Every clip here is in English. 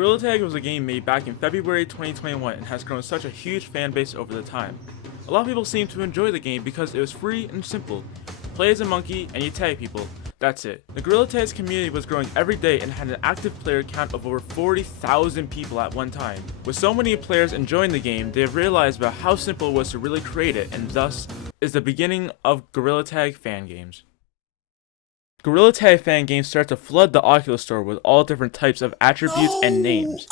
Gorilla Tag was a game made back in February 2021 and has grown such a huge fan base over the time. A lot of people seem to enjoy the game because it was free and simple. Play as a monkey and you tag people. That's it. The Gorilla Tags community was growing every day and had an active player count of over 40,000 people at one time. With so many players enjoying the game, they have realized about how simple it was to really create it, and thus is the beginning of Gorilla Tag fan games. Gorilla Tag fan games start to flood the Oculus store with all different types of attributes and names.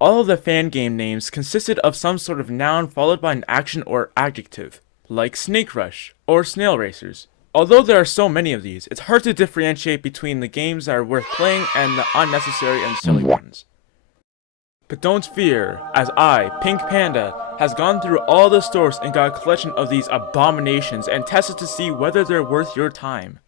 All of the fan game names consisted of some sort of noun followed by an action or adjective, like Snake Rush or Snail Racers. Although there are so many of these, it's hard to differentiate between the games that are worth playing and the unnecessary and silly ones. But don't fear, as I, Pink Panda, has gone through all the stores and got a collection of these abominations and tested to see whether they're worth your time.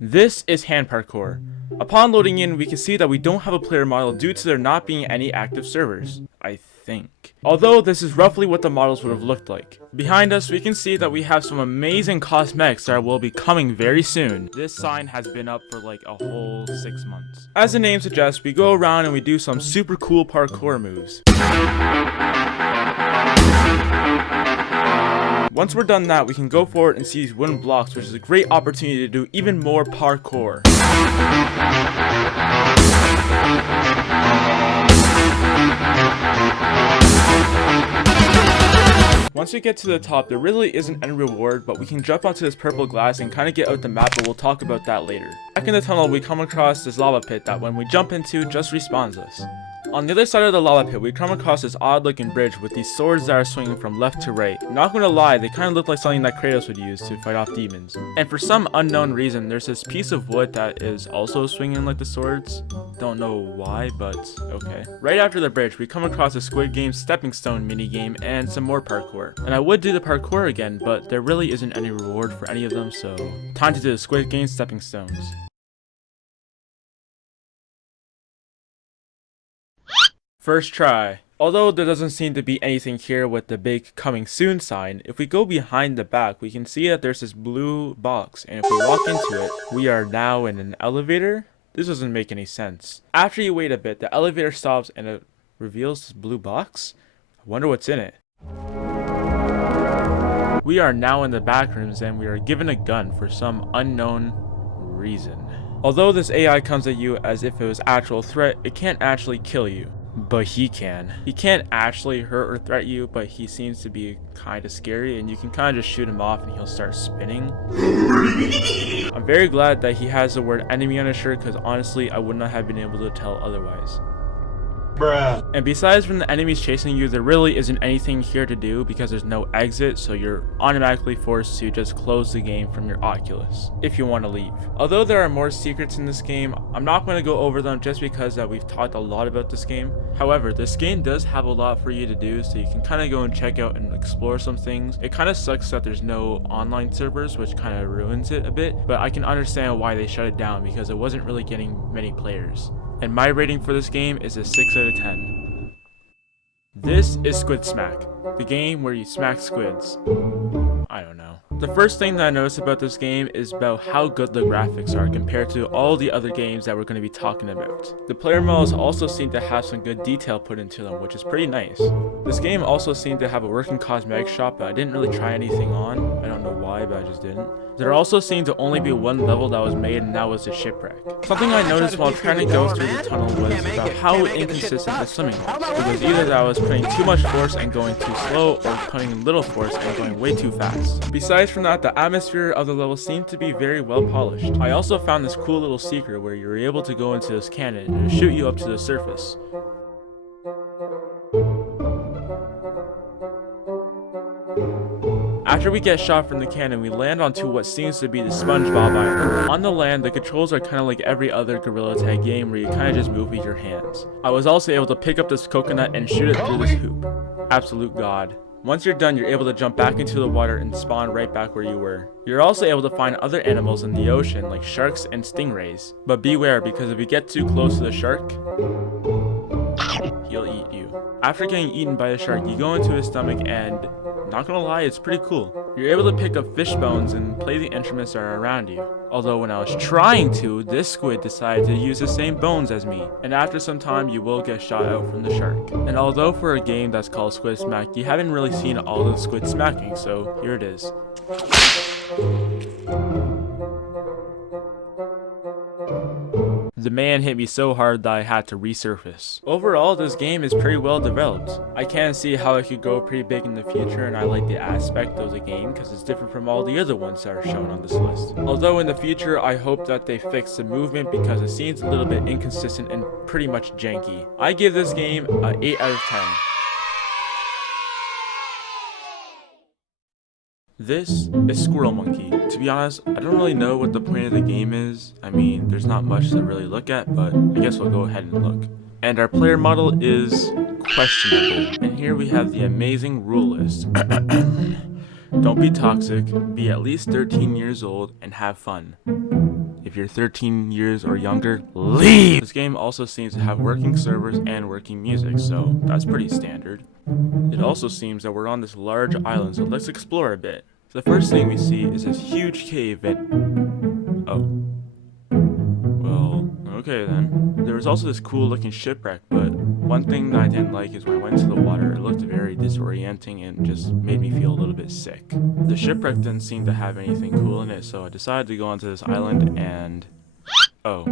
This is hand parkour. Upon loading in, we can see that we don't have a player model due to there not being any active servers, I think. Although this is roughly what the models would have looked like. Behind us, we can see that we have some amazing cosmetics that will be coming very soon. This sign has been up for like a whole 6 months. As the name suggests, we go around and we do some super cool parkour moves. Once we're done that, we can go forward and see these wooden blocks, which is a great opportunity to do even more parkour. Once we get to the top, there really isn't any reward, but we can jump onto this purple glass and kind of get out the map, but we'll talk about that later. Back in the tunnel, we come across this lava pit that when we jump into, just respawns us. On the other side of the lava pit, we come across this odd looking bridge with these swords that are swinging from left to right. Not gonna lie, they kind of look like something that Kratos would use to fight off demons. And for some unknown reason, there's this piece of wood that is also swinging like the swords. Don't know why, but okay. Right after the bridge, we come across a Squid Game stepping stone minigame and some more parkour. And I would do the parkour again, but there really isn't any reward for any of them, so time to do the Squid Game stepping stones. First try. Although there doesn't seem to be anything here with the big coming soon sign, if we go behind the back, we can see that there's this blue box, and if we walk into it, we are now in an elevator. This doesn't make any sense. After you wait a bit, the elevator stops and it reveals this blue box. I wonder what's in it. We are now in the back rooms and we are given a gun for some unknown reason. Although this AI comes at you as if it was actual threat, it can't actually kill you. But he can. He can't actually hurt or threat you, but he seems to be kind of scary and you can kind of just shoot him off and he'll start spinning. I'm very glad that he has the word enemy on his shirt because honestly I would not have been able to tell otherwise. Bruh. And besides from the enemies chasing you, there really isn't anything here to do because there's no exit, so you're automatically forced to just close the game from your Oculus if you want to leave. Although there are more secrets in this game, I'm not going to go over them just because that we've talked a lot about this game. However, this game does have a lot for you to do, so you can kind of go and check out and explore some things. It kind of sucks that there's no online servers, which kind of ruins it a bit, but I can understand why they shut it down because it wasn't really getting many players. And my rating for this game is a 6 out of 10. This is Squid Smack, the game where you smack squids. I don't know. The first thing that I noticed about this game is about how good the graphics are compared to all the other games that we're going to be talking about. The player models also seem to have some good detail put into them, which is pretty nice. This game also seemed to have a working cosmetic shop, but I didn't really try anything on. I don't know why, but I just didn't. There also seemed to only be one level that was made, and that was the shipwreck. Something I noticed while trying to go through the tunnel was about how inconsistent the swimming was. It was either that I was putting too much force and going too slow, or putting little force and going way too fast. Besides from that, the atmosphere of the level seemed to be very well polished. I also found this cool little secret where you were able to go into this cannon and shoot you up to the surface. After we get shot from the cannon, we land onto what seems to be the SpongeBob Island. On the land, the controls are kind of like every other Gorilla Tag game where you kind of just move with your hands. I was also able to pick up this coconut and shoot it through this hoop. Absolute god. Once you're done, you're able to jump back into the water and spawn right back where you were. You're also able to find other animals in the ocean like sharks and stingrays. But beware, because if you get too close to the shark, he'll eat you. After getting eaten by the shark, you go into his stomach and not gonna lie, it's pretty cool. You're able to pick up fish bones and play the instruments that are around you. Although when I was trying to, this squid decided to use the same bones as me, and after some time you will get shot out from the shark. And although for a game that's called Squid Smack, you haven't really seen all the squid smacking, so here it is. The man hit me so hard that I had to resurface. Overall, this game is pretty well developed. I can see how it could go pretty big in the future, and I like the aspect of the game because it's different from all the other ones that are shown on this list. Although in the future, I hope that they fix the movement because it seems a little bit inconsistent and pretty much janky. I give this game an 8 out of 10. This is Squirrel Monkey. To be honest, I don't really know what the point of the game is. I mean, there's not much to really look at, but I guess we'll go ahead and look. And our player model is questionable. And here we have the amazing rule list. Don't be toxic, be at least 13 years old, and have fun. If you're 13 years or younger, leave! This game also seems to have working servers and working music, so that's pretty standard. It also seems that we're on this large island, so let's explore a bit. So the first thing we see is this huge cave and... oh. Well, okay then. There was also this cool looking shipwreck, but one thing that I didn't like is when I went into the water, it looked very disorienting and just made me feel a little bit sick. The shipwreck didn't seem to have anything cool in it, so I decided to go onto this island and... oh.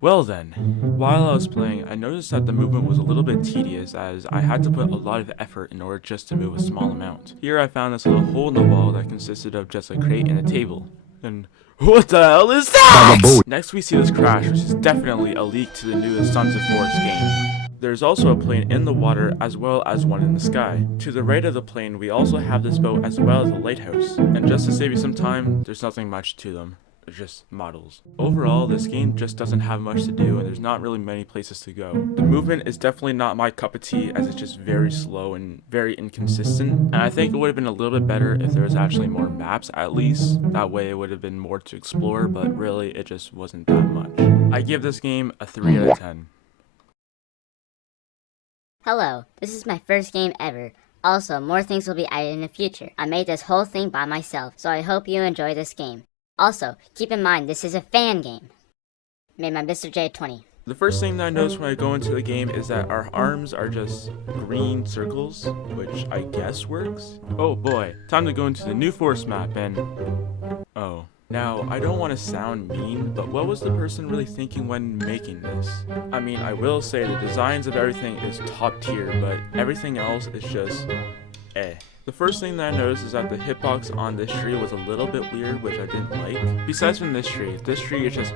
Well then, while I was playing, I noticed that the movement was a little bit tedious as I had to put a lot of effort in order just to move a small amount. Here I found this little hole in the wall that consisted of just a crate and a table. And what the hell is that? Next we see this crash, which is definitely a leak to the newest Sons of Forest game. There's also a plane in the water as well as one in the sky. To the right of the plane we also have this boat as well as a lighthouse. And just to save you some time, there's nothing much to them. Just models. Overall, this game just doesn't have much to do and there's not really many places to go. The movement is definitely not my cup of tea as it's just very slow and very inconsistent, and I think it would have been a little bit better if there was actually more maps at least. That way it would have been more to explore, but really it just wasn't that much. I give this game a 3 out of 10. Hello, this is my first game ever. Also, more things will be added in the future. I made this whole thing by myself, so I hope you enjoy this game. Also, keep in mind this is a fan game. Made by Mr. J20. The first thing that I notice when I go into the game is that our arms are just green circles, which I guess works. Oh boy, time to go into the new forest map and... oh. Now, I don't want to sound mean, but what was the person really thinking when making this? I mean, I will say the designs of everything is top tier, but everything else is just... eh. The first thing that I noticed is that the hitbox on this tree was a little bit weird, which I didn't like. Besides from this tree is just...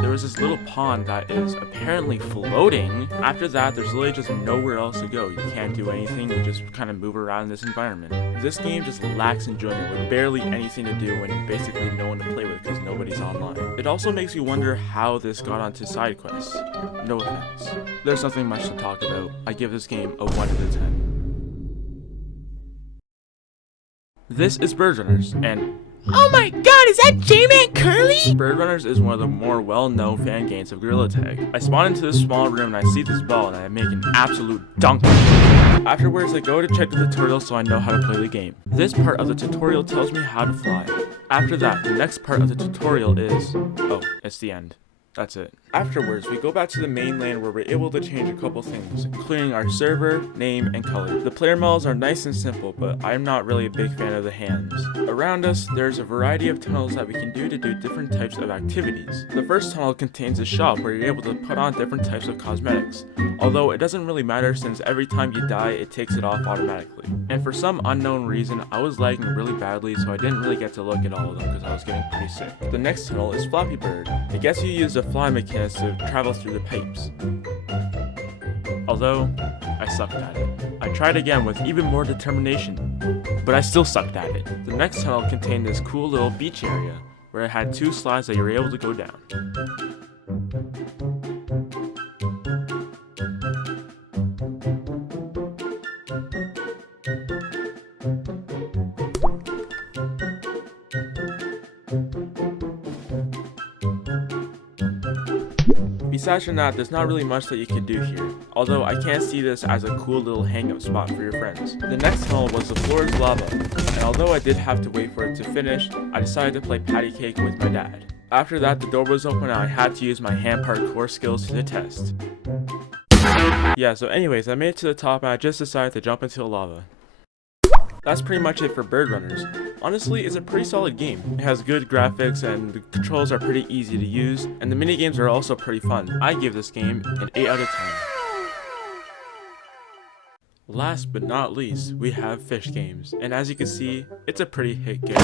there was this little pond that is apparently floating. After that, there's literally just nowhere else to go. You can't do anything, you just kind of move around in this environment. This game just lacks enjoyment with barely anything to do when basically no one to play with because nobody's online. It also makes you wonder how this got onto side quests. No offense. There's nothing much to talk about. I give this game a 1 out of 10. This is Bird Runners, and oh my god, is that J-Man Curly? Bird Runners is one of the more well-known fan games of Gorilla Tag. I spawn into this small room and I see this ball and I make an absolute dunk. Afterwards, I go to check the tutorial so I know how to play the game. This part of the tutorial tells me how to fly. After that, the next part of the tutorial is... oh, it's the end. That's it. Afterwards, we go back to the mainland where we're able to change a couple things, including our server, name, and color. The player models are nice and simple, but I'm not really a big fan of the hands. Around us, there's a variety of tunnels that we can do to do different types of activities. The first tunnel contains a shop where you're able to put on different types of cosmetics, although it doesn't really matter since every time you die, it takes it off automatically. And for some unknown reason, I was lagging really badly, so I didn't really get to look at all of them because I was getting pretty sick. The next tunnel is Flappy Bird. I guess you use the fly mechanics to travel through the pipes. Although, I sucked at it. I tried again with even more determination, but I still sucked at it. The next tunnel contained this cool little beach area, where it had 2 slides that you were able to go down. Besides from that, there's not really much that you can do here, although I can see this as a cool little hangout spot for your friends. The next tunnel was the floor is lava, and although I did have to wait for it to finish, I decided to play patty cake with my dad. After that, the door was open and I had to use my hand parkour skills to the test. Yeah, so anyways, I made it to the top and I just decided to jump into the lava. That's pretty much it for Bird Runners. Honestly, it's a pretty solid game. It has good graphics and the controls are pretty easy to use, and the minigames are also pretty fun. I give this game an 8 out of 10. Last but not least, we have Fish Games, and as you can see, it's a pretty hit game.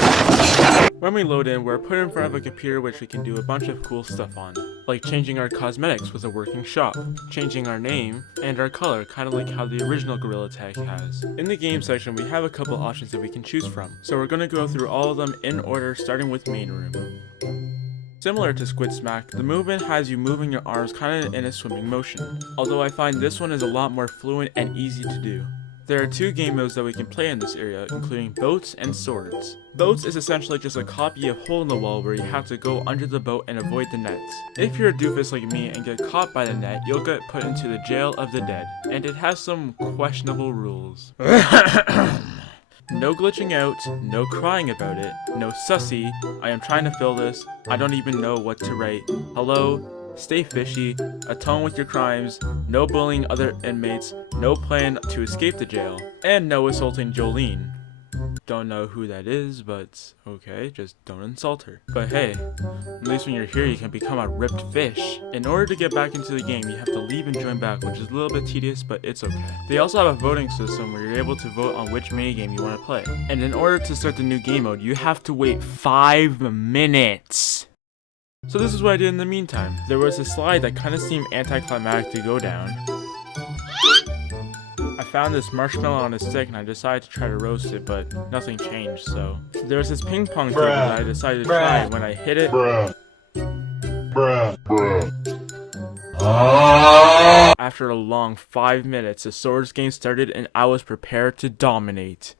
When we load in, we're put in front of a computer which we can do a bunch of cool stuff on, like changing our cosmetics with a working shop, changing our name, and our color, kind of like how the original Gorilla Tag has. In the game section, we have a couple options that we can choose from, so we're going to go through all of them in order, starting with Main Room. Similar to Squid Smack, the movement has you moving your arms kind of in a swimming motion, although I find this one is a lot more fluent and easy to do. There are 2 game modes that we can play in this area, including Boats and Swords. Boats is essentially just a copy of Hole in the Wall where you have to go under the boat and avoid the nets. If you're a doofus like me and get caught by the net, you'll get put into the Jail of the Dead, and it has some questionable rules. No glitching out, no crying about it, no sussy, I am trying to fill this, I don't even know what to write, hello, stay fishy, atone with your crimes, no bullying other inmates, no plan to escape the jail, and no assaulting Jolene. Don't know who that is, but okay, just don't insult her. But hey, at least when you're here you can become a ripped fish. In order to get back into the game, you have to leave and join back, which is a little bit tedious, but it's okay. They also have a voting system where you're able to vote on which minigame you want to play. And in order to start the new game mode, you have to wait 5 minutes. So this is what I did in the meantime. There was a slide that kind of seemed anticlimactic to go down. I found this marshmallow on a stick and I decided to try to roast it, but nothing changed, so. There was this ping pong table that I decided to try, and when I hit it, after a long 5 minutes, the Swords game started and I was prepared to dominate.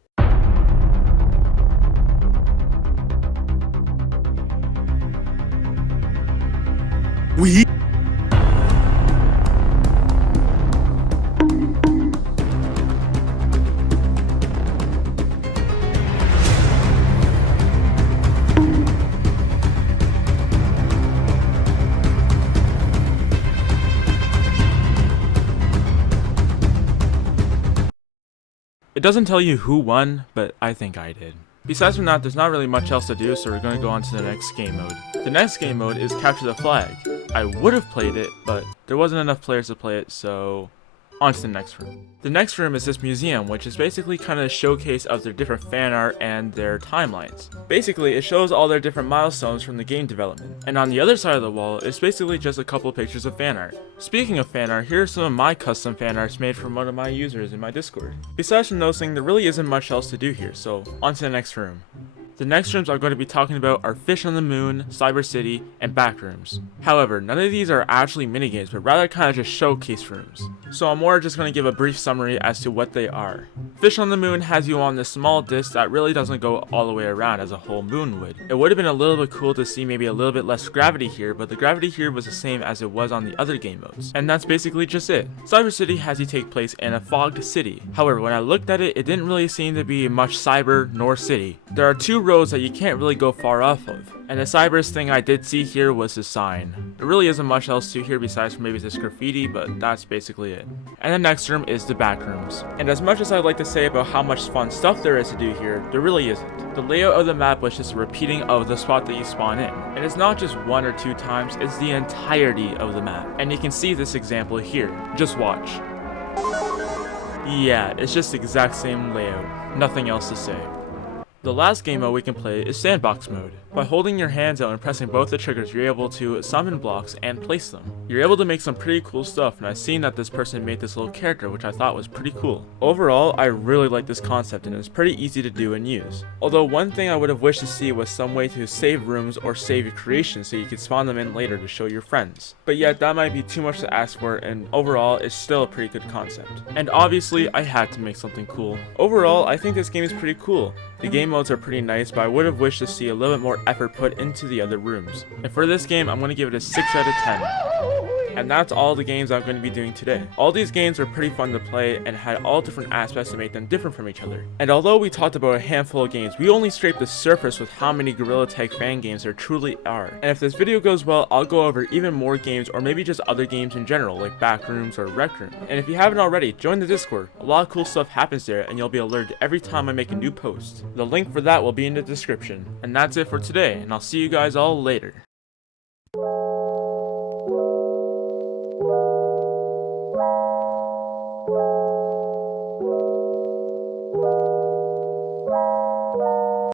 It doesn't tell you who won, but I think I did. Besides from that, there's not really much else to do, so we're going to go on to the next game mode. The next game mode is Capture the Flag. I would have played it, but there wasn't enough players to play it, so on to the next room. The next room is this museum, which is basically kind of a showcase of their different fan art and their timelines. Basically, it shows all their different milestones from the game development. And on the other side of the wall, it's basically just a couple pictures of fan art. Speaking of fan art, here are some of my custom fan arts made from one of my users in my Discord. Besides from those things, there really isn't much else to do here, so on to the next room. The next rooms I'm going to be talking about are Fish on the Moon, Cyber City, and Backrooms. However, none of these are actually minigames, but rather kind of just showcase rooms. So I'm more just going to give a brief summary as to what they are. Fish on the Moon has you on this small disc that really doesn't go all the way around as a whole moon would. It would have been a little bit cool to see maybe a little bit less gravity here, but the gravity here was the same as it was on the other game modes. And that's basically just it. Cyber City has you take place in a fogged city. However, when I looked at it, it didn't really seem to be much cyber nor city. There are 2 roads that you can't really go far off of. And the cyberest thing I did see here was the sign. There really isn't much else to here besides maybe this graffiti, but that's basically it. And the next room is the Backrooms. And as much as I'd like to say about how much fun stuff there is to do here, there really isn't. The layout of the map was just a repeating of the spot that you spawn in. And it's not just 1 or 2 times, it's the entirety of the map. And you can see this example here. Just watch. Yeah, it's just the exact same layout. Nothing else to say. The last game mode we can play is Sandbox mode. By holding your hands out and pressing both the triggers, you're able to summon blocks and place them. You're able to make some pretty cool stuff, and I've seen that this person made this little character, which I thought was pretty cool. Overall, I really like this concept and it was pretty easy to do and use. Although one thing I would have wished to see was some way to save rooms or save your creations so you could spawn them in later to show your friends. But yet that might be too much to ask for, and overall it's still a pretty good concept. And obviously I had to make something cool. Overall, I think this game is pretty cool. The game modes are pretty nice, but I would have wished to see a little bit more effort put into the other rooms. And for this game, I'm going to give it a 6 out of 10. And that's all the games I'm going to be doing today. All these games were pretty fun to play and had all different aspects that made them different from each other. And although we talked about a handful of games, we only scraped the surface with how many Gorilla Tag fan games there truly are. And if this video goes well, I'll go over even more games or maybe just other games in general like Backrooms or Rec Room. And if you haven't already, join the Discord. A lot of cool stuff happens there and you'll be alerted every time I make a new post. The link for that will be in the description. And that's it for today, and I'll see you guys all later.